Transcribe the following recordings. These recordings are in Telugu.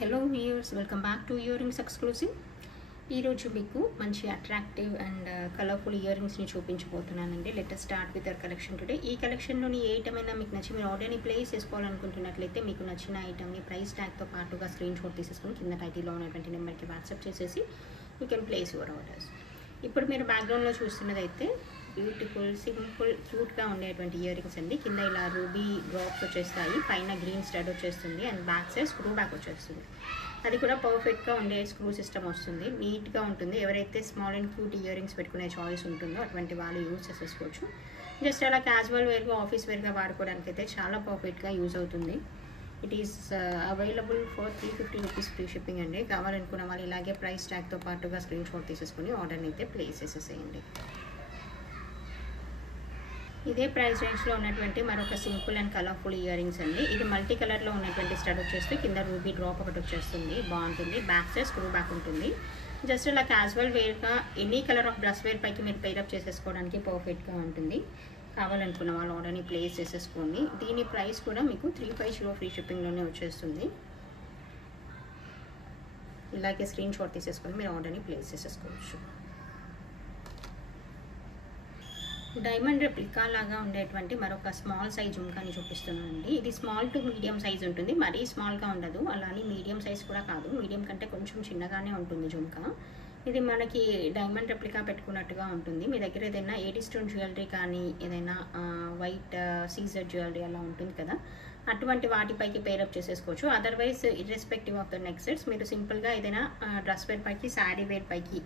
Hello viewers, welcome back to earrings exclusive. ఈరోజు మీకు మంచి అట్రాక్టివ్ అండ్ కలర్ఫుల్ ఇయర్ రింగ్స్ని చూపించబోతున్నానండి. Let start with our collection today. ఈ కలెక్షన్లోని ఏ ఐటమ్ అయినా మీకు నచ్చి మీరు ఆర్డర్ని ప్లేస్ చేసుకోవాలనుకుంటున్నట్లయితే మీకు నచ్చిన ఐటమ్ని ప్రైస్ ట్యాగ్తో పాటుగా స్క్రీన్ షాట్ తీసేసుకొని కింద టైటిల్లో ఉన్నటువంటి నెంబర్కి వాట్సాప్ చేసేసి you can place your orders. ఇప్పుడు మీరు బ్యాక్గ్రౌండ్లో చూస్తున్నదైతే బ్యూటిఫుల్ సింపుల్ క్యూట్గా ఉండేటువంటి ఇయర్ రింగ్స్ అండి. కింద ఇలా రూబీ డ్రాప్స్ వచ్చేస్తాయి, పైన గ్రీన్ స్టడ్ వచ్చేస్తుంది and back side screw back వచ్చేస్తుంది. అది కూడా పర్ఫెక్ట్గా ఉండే స్క్రూ సిస్టమ్ వస్తుంది, నీట్గా ఉంటుంది. ఎవరైతే small and cute ear rings పెట్టుకునే చాయిస్ ఉంటుందో అటువంటి వాళ్ళు యూజ్ చేసేసుకోవచ్చు. జస్ట్ అలా క్యాజువల్ వేర్గా ఆఫీస్ వేర్గా వాడుకోవడానికి అయితే చాలా పర్ఫెక్ట్గా యూజ్ అవుతుంది. It is available for 350 rupees free shipping అండి. కావాలనుకున్న వాళ్ళు ఇలాగే ప్రైస్ ట్యాగ్తో పాటుగా స్క్రీన్ షాట్ తీసేసుకుని ఆర్డర్ని అయితే ప్లేస్ చేసేసేయండి. ఇదే ప్రైస్ రేంజ్లో ఉన్నటువంటి మరొక simple and colourful ear rings అండి. ఇది మల్టీ కలర్లో ఉన్నటువంటి స్టడ్ వచ్చేస్తే కింద రూబీ డ్రాప్ ఒకటి వచ్చేస్తుంది, బాగుంటుంది. బ్యాక్ సైడ్ స్క్రూ బ్యాక్ ఉంటుంది. జస్ట్ ఇలా క్యాజువల్ వేర్గా any colour of dress wear పైకి మీరు పేరప్ చేసేసుకోవడానికి పర్ఫెక్ట్గా ఉంటుంది. కావాలనుకున్న వాళ్ళు ఆర్డర్ని ప్లేస్ చేసేసుకోండి. దీని ప్రైస్ కూడా మీకు 350 ఫ్రీ షిప్పింగ్లోనే వచ్చేస్తుంది. ఇలాగే స్క్రీన్ షాట్ తీసేసుకొని మీరు ఆర్డర్ని ప్లేస్ చేసేసుకోవచ్చు. డైమండ్ రెప్లికా లాగా ఉండేటువంటి మరొక స్మాల్ సైజ్ జుంకాని చూపిస్తున్నానండి. ఇది స్మాల్ టు మీడియం సైజ్ ఉంటుంది, మరీ స్మాల్గా ఉండదు, అలానే మీడియం సైజ్ కూడా కాదు, మీడియం కంటే కొంచెం చిన్నగానే ఉంటుంది జుంకా. ఇది మనకి డైమండ్ రెప్లికా పెట్టుకున్నట్టుగా ఉంటుంది. మీ దగ్గర ఏదైనా ఏడీ స్టోన్ జ్యువెలరీ కానీ ఏదైనా వైట్ సీజర్ జ్యువెలరీ అలా ఉంటుంది కదా, అటువంటి వాటిపైకి పేరప్ చేసేసుకోవచ్చు. Otherwise irrespective of the neck sets మీరు సింపుల్గా ఏదైనా డ్రెస్ వేర్ పైకి, శారీ వేర్ పైకి,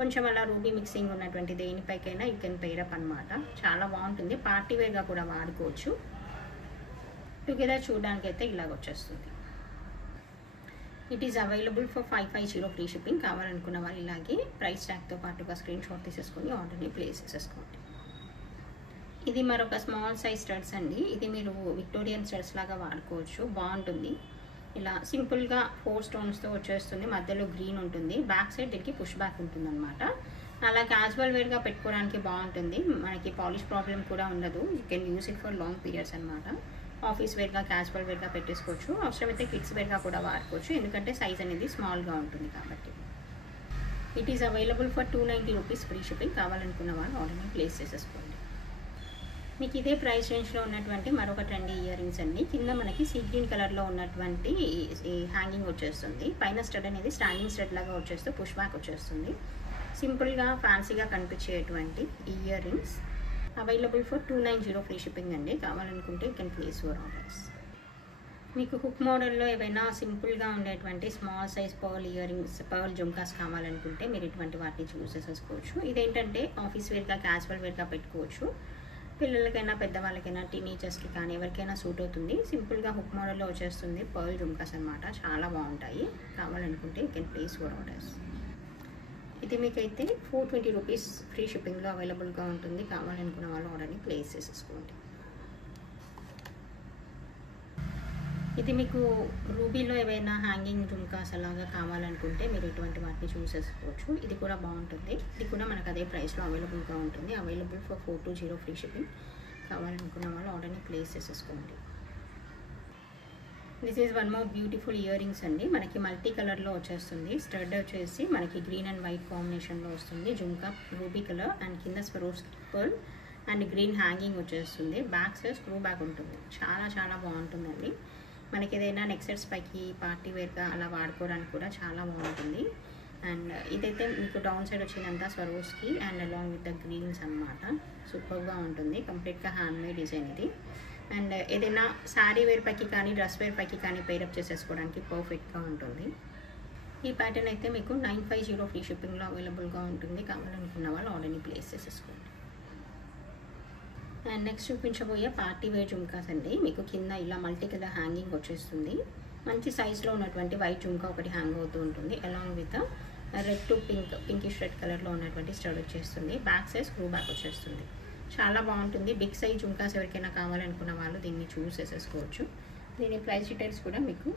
కొంచెం అలా రూబీ మిక్సింగ్ ఉన్నటువంటి దేనిపైకైనా యూ కెన్ పేరప్ అనమాట. చాలా బాగుంటుంది, పార్టీ వేర్గా కూడా వాడుకోవచ్చు. టుగెదర్ చూడడానికి అయితే ఇలాగ వచ్చేస్తుంది. It is available for 550 free shipping. కావాలనుకున్న వాళ్ళు ఇలాగే ప్రైస్ ట్యాగ్తో పాటుగా స్క్రీన్ షాట్ తీసేసుకొని ఆర్డర్ని ప్లేస్ చేసేసుకోండి. ఇది మరొక స్మాల్ సైజ్ స్టడ్స్ అండి. ఇది మీరు విక్టోరియన్ స్టడ్స్ లాగా వాడుకోవచ్చు, బాగుంటుంది. ఇలా సింపుల్గా 4 స్టోన్స్తో వచ్చేస్తుంది, మధ్యలో గ్రీన్ ఉంటుంది, బ్యాక్ సైడ్ దీనికి పుష్ బ్యాక్ ఉంటుంది అనమాట. అలా క్యాజువల్ వేర్గా పెట్టుకోవడానికి బాగుంటుంది, మనకి పాలిష్ ప్రాబ్లం కూడా ఉండదు. You can use it for long periods అనమాట. ఆఫీస్ వేర్గా, క్యాజువల్ వేర్గా పెట్టేసుకోవచ్చు, అవసరమైతే కిడ్స్ వేర్గా కూడా వాడుకోవచ్చు, ఎందుకంటే సైజ్ అనేది స్మాల్గా ఉంటుంది కాబట్టి. It is available for 290 rupees free shipping. కావాలనుకున్న వాళ్ళు ఆర్డర్ని ప్లేస్ చేసేసుకోండి. మీకు ఇదే ప్రైస్ రేంజ్లో ఉన్నటువంటి మరొక ట్రెండీ ఇయర్ రింగ్స్ అండి. కింద మనకి సీ గ్రీన్ కలర్లో ఉన్నటువంటి హ్యాంగింగ్ వచ్చేస్తుంది, పైన స్టడ్ అనేది స్టాండింగ్ స్టడ్ లాగా వచ్చేస్తూ పుష్ బ్యాక్ వచ్చేస్తుంది. సింపుల్గా ఫ్యాన్సీగా కనిపించేటువంటి ear rings available for 290 free shipping అండి. కావాలనుకుంటే you can place your orders. మీకు హుక్ మోడల్లో ఏవైనా సింపుల్గా ఉండేటువంటి small size pearl ear rings, pearl jhumkas కావాలనుకుంటే మీరు ఇటువంటి వాటిని చూస్ చేసేసుకోవచ్చు. ఇదేంటంటే ఆఫీస్ వేర్గా, క్యాజువల్ వేర్గా పెట్టుకోవచ్చు, పిల్లలకైనా పెద్దవాళ్ళకైనా టీనేజర్స్కి కానీ ఎవరికైనా సూట్ అవుతుంది. సింపుల్గా హుక్ మోడల్లో వచ్చేస్తుంది, పర్ల్ జుంకాస్ అనమాట, చాలా బాగుంటాయి. కావాలనుకుంటే you can place your orders. ఇది మీకైతే 420 రూపీస్ ఫ్రీ షిప్పింగ్లో అవైలబుల్గా ఉంటుంది. కావాలనుకున్న వాళ్ళు ఆర్డర్ని ప్లేస్ చేసేసుకోండి. ఇది మీకు రూబీలో ఏవైనా హ్యాంగింగ్ జుంకాస్ అలాగా కావాలనుకుంటే మీరు ఇటువంటి వాటిని చూస్ చేసుకోవచ్చు. ఇది కూడా బాగుంటుంది, ఇది కూడా మనకు అదే ప్రైస్లో అవైలబుల్గా ఉంటుంది. Available for 420 free shipping. కావాలనుకున్న వాళ్ళు ఆర్డర్ని ప్లేస్ చేసేసుకోండి. This is one more beautiful earrings అండి. మనకి మల్టీ కలర్లో వచ్చేస్తుంది, స్టడ్ వచ్చేసి మనకి గ్రీన్ అండ్ వైట్ కాంబినేషన్లో వస్తుంది, జుంకా రూబీ కలర్ అండ్ కింద స్వరోస్ పర్ల్ అండ్ గ్రీన్ హ్యాంగింగ్ వచ్చేస్తుంది. బ్యాక్ సైడ్ స్క్రూ బ్యాక్ ఉంటుంది, చాలా చాలా బాగుంటుందండి. మనకి ఏదైనా నెక్ సెట్స్ పైకి పార్టీ వేర్గా అలా వాడుకోవడానికి కూడా చాలా బాగుంటుంది. అండ్ ఇదైతే మీకు డౌన్ సైడ్ వచ్చిందంతా Swarovski and along with the greens అనమాట. సూపర్గా ఉంటుంది, కంప్లీట్గా హ్యాండ్ మేడ్ డిజైన్ ఇది. అండ్ ఏదైనా శారీ వేర్ పైకి కానీ డ్రెస్ వేర్ పైకి కానీ పేరప్ చేసేసుకోవడానికి పర్ఫెక్ట్గా ఉంటుంది. ఈ ప్యాటర్న్ అయితే మీకు 950 ఫ్రీ షిప్పింగ్లో అవైలబుల్గా ఉంటుంది. కావాలనుకున్న వాళ్ళు ఆర్డర్ని ప్లేస్ చేసేసుకోండి. అండ్ నెక్స్ట్ చూపించబోయే పార్టీ వేర్ జుంకాస్ అండి. మీకు కింద ఇలా మల్టీ కలర్ హ్యాంగింగ్ వచ్చేస్తుంది, మంచి సైజ్లో ఉన్నటువంటి వైట్ జుంకా ఒకటి హ్యాంగ్ అవుతూ ఉంటుంది, along with red to pinkish red కలర్లో ఉన్నటువంటి స్టడ్ వచ్చేస్తుంది. బ్యాక్ సైజ్ స్క్రూ బ్యాక్ వచ్చేస్తుంది, చాలా బాగుంటుంది. బిగ్ సైజ్ జుంకాస్ ఎవరికైనా కావాలనుకున్న వాళ్ళు దీన్ని చూస్ చేసేసుకోవచ్చు. దీని ప్రైస్ డీటెయిల్స్ కూడా మీకు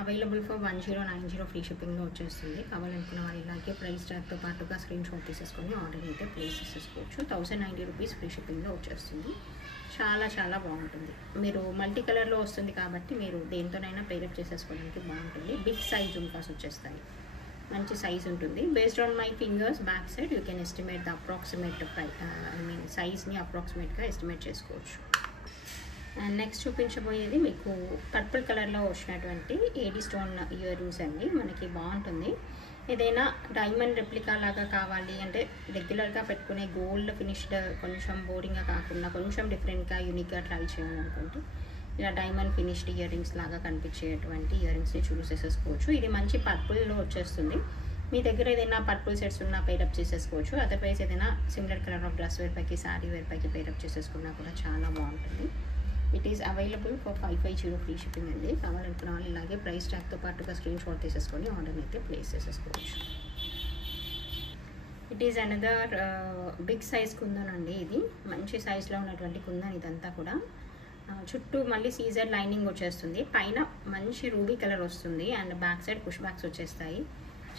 అవైలబుల్ ఫర్ 1090 ఫ్రీ షిప్పింగ్లో వచ్చేస్తుంది. కావాలనుకున్న వాళ్ళు ఇలాగే ప్రైస్ ట్యాగ్తో పాటుగా స్క్రీన్ షాట్ తీసేసుకొని ఆర్డర్ అయితే ప్లేస్ చేసేసుకోవచ్చు. 1090 రూపీస్ ఫ్రీ షిప్పింగ్లో వచ్చేస్తుంది. చాలా చాలా బాగుంటుంది. మీరు మల్టీ కలర్లో వస్తుంది కాబట్టి మీరు దేంతోనైనా పేరప్ చేసేసుకోవడానికి బాగుంటుంది. బిగ్ సైజ్ జుమ్కాస్ వచ్చేస్తాయి. మంచి సైజ్ ఉంటుంది. Based on my fingers back side you can estimate the approximate సైజ్ని అప్రాక్సిమేట్గా ఎస్టిమేట్ చేసుకోవచ్చు. అండ్ నెక్స్ట్ చూపించబోయేది మీకు పర్పుల్ కలర్లో వచ్చినటువంటి ఏడీ స్టోన్ ఇయర్ రింగ్స్ అండి. మనకి బాగుంటుంది. ఏదైనా డైమండ్ రెప్లికా లాగా కావాలి అంటే రెగ్యులర్గా పెట్టుకునే గోల్డ్ ఫినిష్డ్ కొంచెం బోరింగ్గా కాకుండా కొంచెం డిఫరెంట్గా యూనిక్గా ట్రై చేయాలనుకుంటే ఇలా డైమండ్ ఫినిష్డ్ ఇయర్ రింగ్స్ లాగా కనిపించేటువంటి ఇయర్ రింగ్స్ని చూస్ చేసేసుకోవచ్చు. ఇది మంచి పర్పుల్లో వచ్చేస్తుంది. మీ దగ్గర ఏదైనా పర్పుల్ సెట్స్ ఉన్నా పేరప్ చేసేసుకోవచ్చు. అదర్వైజ్ ఏదైనా similar colour of dress wear పైకి శారీ వేర్ పైకి పేరప్ చేసేసుకున్నా కూడా చాలా బాగుంటుంది. It is available for 550 free shipping అండి. కావాలనుకున్న వాళ్ళు ఇలాగే ప్రైస్ ట్యాగ్తో పాటుగా స్క్రీన్ షాట్ తీసేసుకొని ఆర్డర్ని అయితే ప్లేస్ చేసేసుకోవచ్చు. It is another big size kundan అండి. ఇది మంచి సైజ్లో ఉన్నటువంటి కుందన్ ఇదంతా కూడా. చుట్టూ మళ్ళీ సీజర్ లైనింగ్ వచ్చేస్తుంది. పైన మంచి రూబీ కలర్ వస్తుంది and back side push backs వచ్చేస్తాయి.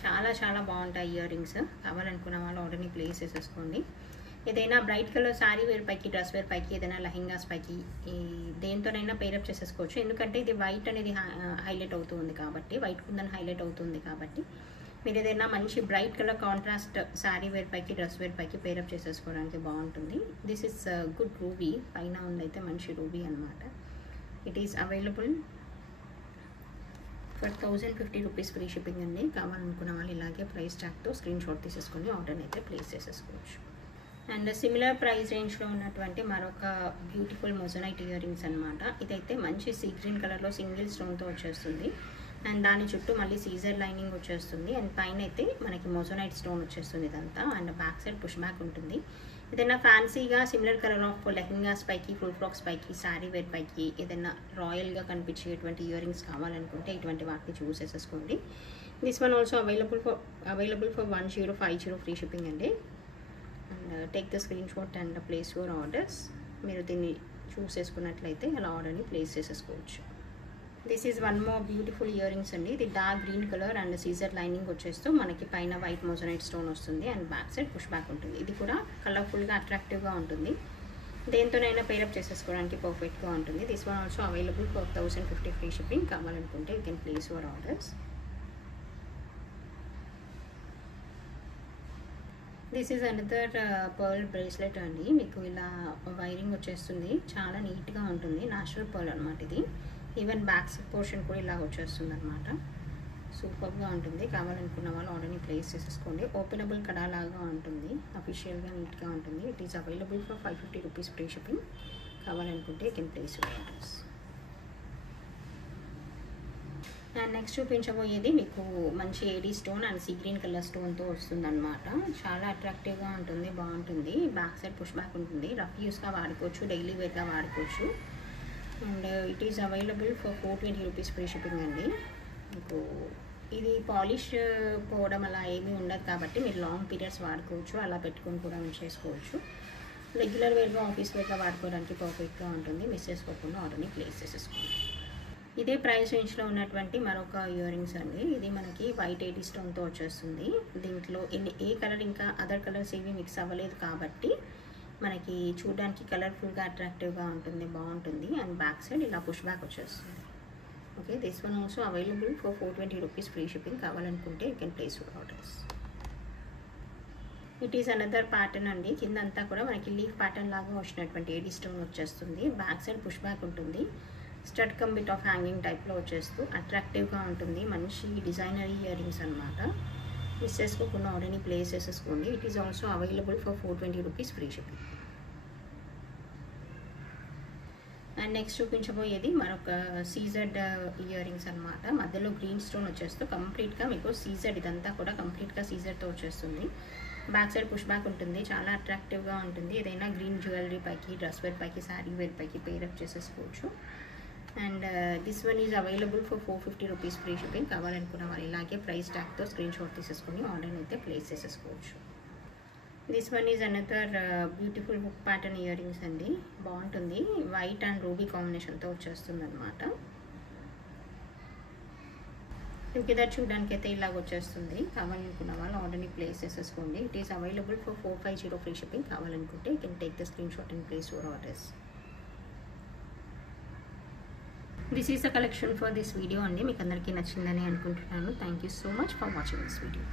చాలా చాలా బాగుంటాయి ఇయర్ రింగ్స్. కావాలనుకున్న వాళ్ళు ఆర్డర్ని ప్లేస్ చేసేసుకోండి. ఏదైనా బ్రైట్ కలర్ శారీ వేర్ పైకి డ్రెస్ వేర్ పైకి ఏదైనా లెహెంగాస్ పైకి దేంతోనైనా పేరప్ చేసేసుకోవచ్చు. ఎందుకంటే ఇది వైట్ అనేది హైలైట్ అవుతుంది కాబట్టి, వైట్ కుందన్ హైలైట్ అవుతుంది కాబట్టి మీరు ఏదైనా మంచి bright colour contrast sari wear పైకి డ్రెస్ వేర్ పైకి పేరప్ చేసేసుకోవడానికి బాగుంటుంది. This is good ruby. పైన ఉందైతే మంచి రూబీ అనమాట. It is available for 1050 rupees free shipping అండి. కావాలనుకున్న వాళ్ళు ఇలాగే ప్రైస్ ట్యాగ్తో స్క్రీన్ షాట్ తీసేసుకొని ఆర్డర్ని అయితే ప్లేస్ చేసేసుకోవచ్చు. అండ్ సిమిలర్ ప్రైస్ రేంజ్లో ఉన్నటువంటి మరొక బ్యూటిఫుల్ మొజనైట్ ఇయర్ రింగ్స్ అనమాట. ఇదైతే మంచి సీ గ్రీన్ కలర్లో సింగిల్ స్టోన్తో వచ్చేస్తుంది. అండ్ దాని చుట్టూ మళ్ళీ సీజర్ లైనింగ్ వచ్చేస్తుంది. అండ్ పైన అయితే మనకి మొజనైట్ స్టోన్ వచ్చేస్తుంది ఇదంతా. And back side push back ఉంటుంది. ఏదైనా ఫ్యాన్సీగా సిమిలర్ కలర్ ఆఫ్ లెహెంగాస్ పైకి ఫుల్ ఫ్రాక్స్ పైకి శారీ వేర్ పైకి ఏదైనా రాయల్గా కనిపించేటువంటి ఇయర్ రింగ్స్ కావాలనుకుంటే ఇటువంటి వాటిని చూస్ చేసేసుకోండి. This one also available for 1050 free shipping అండి. And take the screen shot and place your orders. మీరు దీన్ని చూస్ చేసుకున్నట్లయితే అలా ఆర్డర్ని ప్లేస్ చేసేసుకోవచ్చు. This is one more beautiful earrings అండి. ఇది డార్క్ గ్రీన్ కలర్ అండ్ సీజర్ లైనింగ్ వచ్చేస్తూ మనకి పైన వైట్ మోజనైట్ స్టోన్ వస్తుంది and back side push back ఉంటుంది. ఇది కూడా కలర్ఫుల్గా అట్రాక్టివ్గా ఉంటుంది. దేంతోనైనా పేరప్ చేసేసుకోవడానికి పర్ఫెక్ట్గా ఉంటుంది. This one also available for 1050 free shipping. కావాలనుకుంటే you can place your orders. This is another pearl bracelet అండి. మీకు ఇలా వైరింగ్ వచ్చేస్తుంది. చాలా నీట్గా ఉంటుంది. న్యాచురల్ పర్ల్ అనమాట ఇది. ఈవెన్ బ్యాక్ పోర్షన్ కూడా ఇలా వచ్చేస్తుంది అనమాట. సూపర్గా ఉంటుంది. కావాలనుకున్న వాళ్ళు ఆర్డర్ని ప్లేస్ చేసేసుకోండి. ఓపెనబుల్ కడా లాగా ఉంటుంది. అఫీషియల్గా నీట్గా ఉంటుంది. It is available for 550 rupees free shipping. కావాలనుకుంటే you can place your orders. And next చూపించబోయేది మీకు మంచి AD stone and sea green colour స్టోన్తో వస్తుంది అనమాట. చాలా అట్రాక్టివ్గా ఉంటుంది. బాగుంటుంది. బ్యాక్ సైడ్ పుష్ బ్యాక్ ఉంటుంది. రఫ్ యూస్గా వాడుకోవచ్చు, డైలీ వేర్గా వాడుకోవచ్చు. And it is available for 420 rupees free shipping అండి. మీకు ఇది పాలిష్ పోవడం అలా ఏమీ ఉండదు కాబట్టి మీరు లాంగ్ పీరియడ్స్ వాడుకోవచ్చు. అలా పెట్టుకొని కూడా ఉంచేసుకోవచ్చు. రెగ్యులర్ వేర్గా ఆఫీస్ వేర్గా వాడుకోవడానికి పర్ఫెక్ట్గా ఉంటుంది. మిస్ చేసుకోకుండా ఆర్డర్ని ప్లేస్ చేసేసుకోండి. ఇదే ప్రైస్ రేంజ్లో ఉన్నటువంటి మరొక ఇయర్ రింగ్స్ అండి. ఇది మనకి వైట్ ఏడీ స్టోన్తో వచ్చేస్తుంది. దీంట్లో ఏ కలర్ ఇంకా అదర్ కలర్స్ ఏవి మిక్స్ అవ్వలేదు కాబట్టి మనకి చూడడానికి కలర్ఫుల్గా అట్రాక్టివ్గా ఉంటుంది. బాగుంటుంది. అండ్ బ్యాక్ సైడ్ ఇలా పుష్ బ్యాక్ వచ్చేస్తుంది. Okay, this one also available for 420 rupees free shipping. కావాలనుకుంటే you can place your orders. It is another pattern అండి. కిందంతా కూడా మనకి లీఫ్ ప్యాటర్న్ లాగా వచ్చినటువంటి ఏడీ స్టోన్ వచ్చేస్తుంది. బ్యాక్ సైడ్ పుష్ బ్యాక్ ఉంటుంది. Stud cum bit of hanging టైప్లో వచ్చేస్తూ అట్రాక్టివ్గా ఉంటుంది. మంచి డిజైనరీ ఇయర్ రింగ్స్ అనమాట. మిస్ చేసుకోకుండా ఆర్డర్ని ప్లేస్ చేసేసుకోండి. It is also available for 420 rupees free shipping. And next చూపించబోయేది మరొక సీజెడ్ ఇయర్ రింగ్స్ అనమాట. మధ్యలో గ్రీన్ స్టోన్ వచ్చేస్తూ కంప్లీట్గా మీకు సీజెడ్ ఇదంతా కూడా కంప్లీట్గా సీజెడ్తో వచ్చేస్తుంది. బ్యాక్ సైడ్ పుష్ బ్యాక్ ఉంటుంది. చాలా అట్రాక్టివ్గా ఉంటుంది. ఏదైనా గ్రీన్ జ్యువెలరీ పైకి డ్రెస్ వేర్ పైకి శారీ వేర్ పైకి పేరప్ చేసేసుకోవచ్చు. And this one is available for 450 rupees free shipping. కావాలనుకున్న వాళ్ళు ఇలాగే ప్రైస్ ట్యాగ్తో స్క్రీన్ షాట్ తీసేసుకొని ఆర్డర్ని అయితే ప్లేస్ చేసేసుకోవచ్చు. This one is another beautiful book pattern ear rings అండి. బాగుంటుంది. వైట్ అండ్ రూబీ కాంబినేషన్తో వచ్చేస్తుంది అనమాట. టుగెదర్ చూడడానికి అయితే ఇలాగ వచ్చేస్తుంది. కావాలనుకున్న వాళ్ళు ఆర్డర్ని ప్లేస్ చేసేసుకోండి. It is available for 450 free shipping. కావాలనుకుంటే you can take the screen shot and place your orders. This is the collection for this video అండి. మీకు అందరికీ నచ్చిందని అనుకుంటున్నాను. Thank you so much for watching this video.